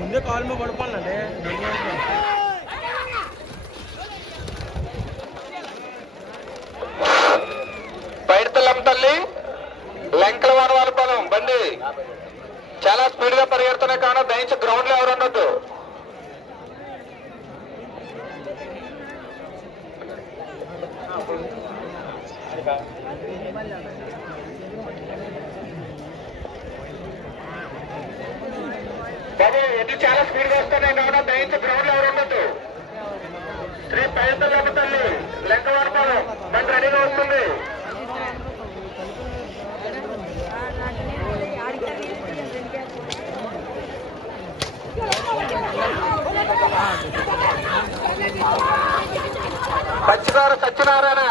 ముందే కాల్ మీద పడిపోవాలండి. పైడితల్లం తల్లి లెంకల వానవాలపాలెం బండి చాలా స్పీడ్ గా పరిగెడుతున్నాయి కావున దయించి గ్రౌండ్ లో ఎవరు ఉండొద్దు. బాబు ఎడ్లు చాలా స్పీడ్ గా వస్తున్నాయి కావున దయించి గ్రౌండ్ లో ఎవరు ఉండొద్దు. శ్రీ పైడితల్లం తల్లి లెంక వానపాలెం బండి రెడీగా వస్తుంది. పచ్చిదారు సత్యనారాయణ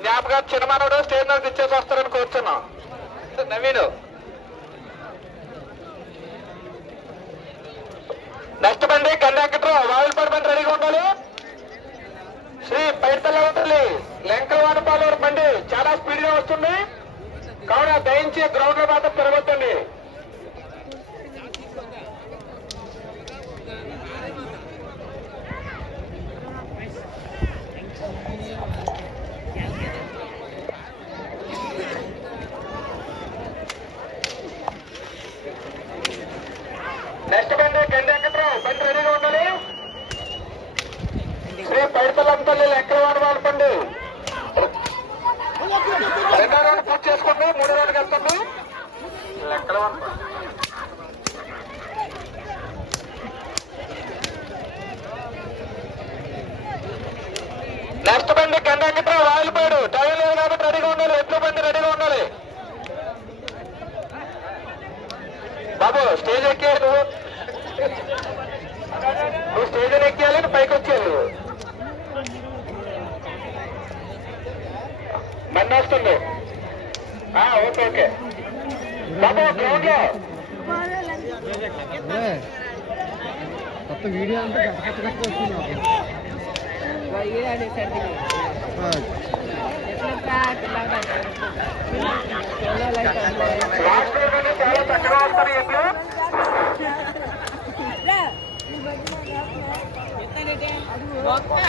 జ్ఞాపగా చిన్నమానవుడు స్టేజ్ మీద ఇచ్చేసి వస్తారని కోరుతున్నాం. నవీను నెక్స్ట్ బండి కన్యాకట్రావు వాయిల్పాడు బండి రెడీగా ఉండాలి. శ్రీ పైడితల్లం తల్లి లెంకల వానపాలెం బండి చాలా స్పీడ్ గా వస్తుంది కావున దయించి గ్రౌండ్ లో మాత్రం తిరగొద్దండి. నెక్స్ట్ బండి కన్యాకట్రావు బండి రెడీగా ఉండాలి. శ్రీ పైడితల్లం తల్లి లెక్కల వానపాలెం బండి 2వ రౌండ్ పూర్తి చేసుకోండి. 3వ రౌండ్కి వెళ్తుంది లెక్కల వానపాలెం. నెక్స్ట్ బండి కన్యాకట్రావు వాయిల్పాడు టైం లేదు కాబట్టి రెడీగా ఉండాలి. ఎడ్ల బండి రెడీగా ఉండాలి. బాబు స్టేజ్ ఎక్కేయాలి. నువ్వు స్టేజ్ ఎక్కేయాలి, పైకి వచ్చేయాలి. బండి వస్తుంది. ఓకే ఓకే బాబు గ్రౌండ్ లో మొత్తం వీడియో అంతా వస్తుంది. చాలా చక్కగా వస్తారు ఎట్లు. ఒక్క